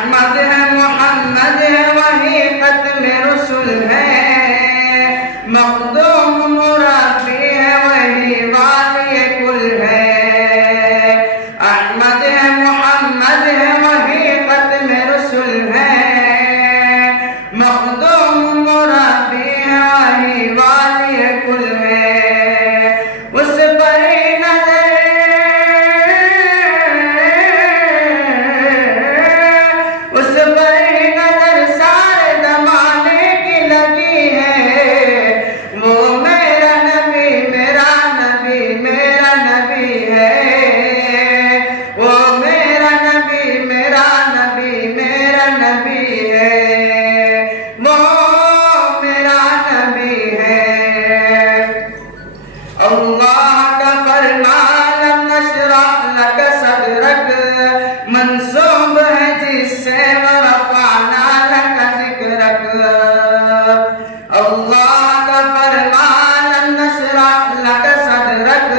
احمد ہے محمد ہے وہی ختم رسول ہے، مخدوم مربی ہے وہی والی کل ہے، احمد ہے محمد ہے وہی ختم رسول ہے، مخدوم مربی ہے وہی والی کل ہے، اس پر نظر سارے زمانے کی لگی ہے، وہ میرا نبی میرا نبی میرا نبی ہے، وہ میرا نبی میرا نبی میرا نبی ہے، وہ میرا نبی ہے۔ اللہ کا فرمان لم نشرح لک صدرک منسوب ہے جس سے ورفعنا لک ذکرک، اللہ کا فرمان لم نشرح لک صدرک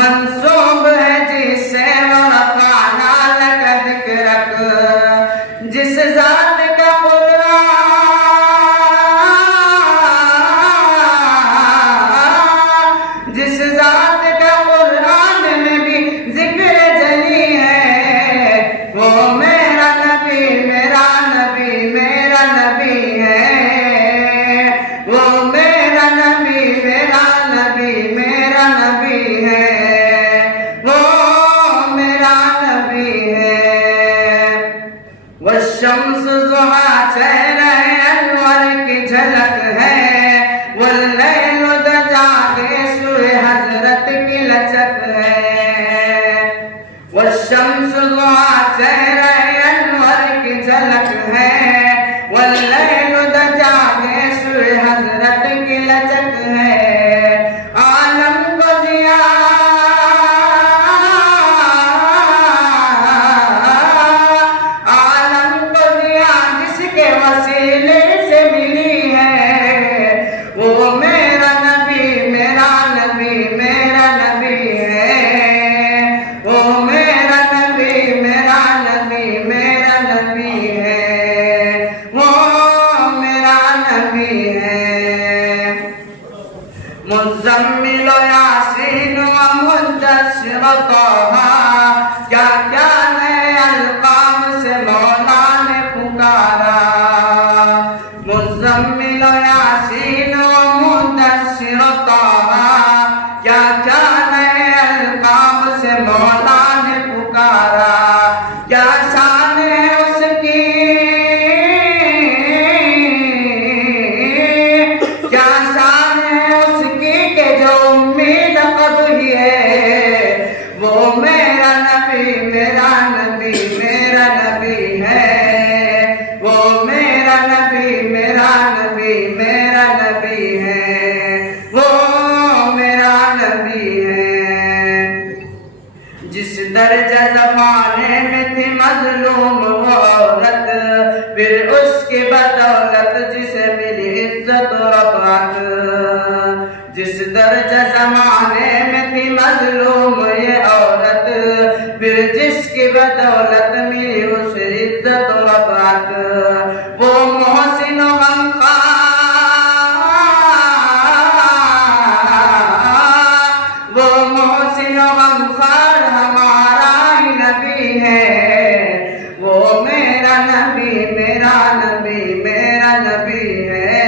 منسوب ہے جس سے ورفعنا لک ذکرک، جس ذات کا جس ذات کا قرآن میں بھی ذکر جلی ہے، وہ میرا نبی میرا نبی میرا نبی ہے، وہ میرا نبی میرا نبی میرا نبی ہے، وہ میرا نبی ہے۔ والشمس ضحیٰ چہرہ انور کی جھلک ہے، واللیل دجاگے سوئے حضرت کی لچک ہے، والشمس ضحیٰ چہرہ انور کی جھلک ہے، واللیل دجاگے سوئے حضرت کی لچک ہے، عالم کو ضیاء جس کے وسیلے سے ملی ہے، وہ میرا نبی میرا نبی میرا نبی ہے، وہ میرا نبی میرا نبی میرا نبی ہے، وہ میرا نبی ہے۔ مزمل و یاسین و مدثر و طہ، کیا کیا نئے القاب سے مولا نے پکارا، مزمل و یاسین و مدثر و طہ، کیا کیا نئے القاب سے مولا نے پکارا، کیا شان ہے اس کی کیا شان ہے اس کی کہ جو امید قد ہی ہے، وہ میرا نبی میرا نبی میرا نبی ہے، وہ میرا نبی میرا نبی میرا نبی ہے، وہ میرا نبی ہے۔ جس درجہ زمانے میں تھی مظلوم وہ عورت، پھر اس کی بدولت جسے ملی عزت و رفعت، جس درجہ زمانے میں تھی مظلوم یہ عورت، پھر جس کی بدولت ملی اسے عزت و رفعت، وہ محسن و غمخوار، وہ محسن و غمخوار ہمارا ہی نبی ہے، وہ میرا نبی میرا نبی میرا نبی ہے،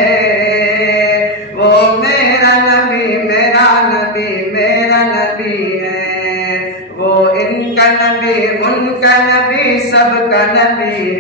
وہ میرا نبی میرا نبی میرا نبی ہے، وہ ان کا نبی ان کا نبی سب کا نبی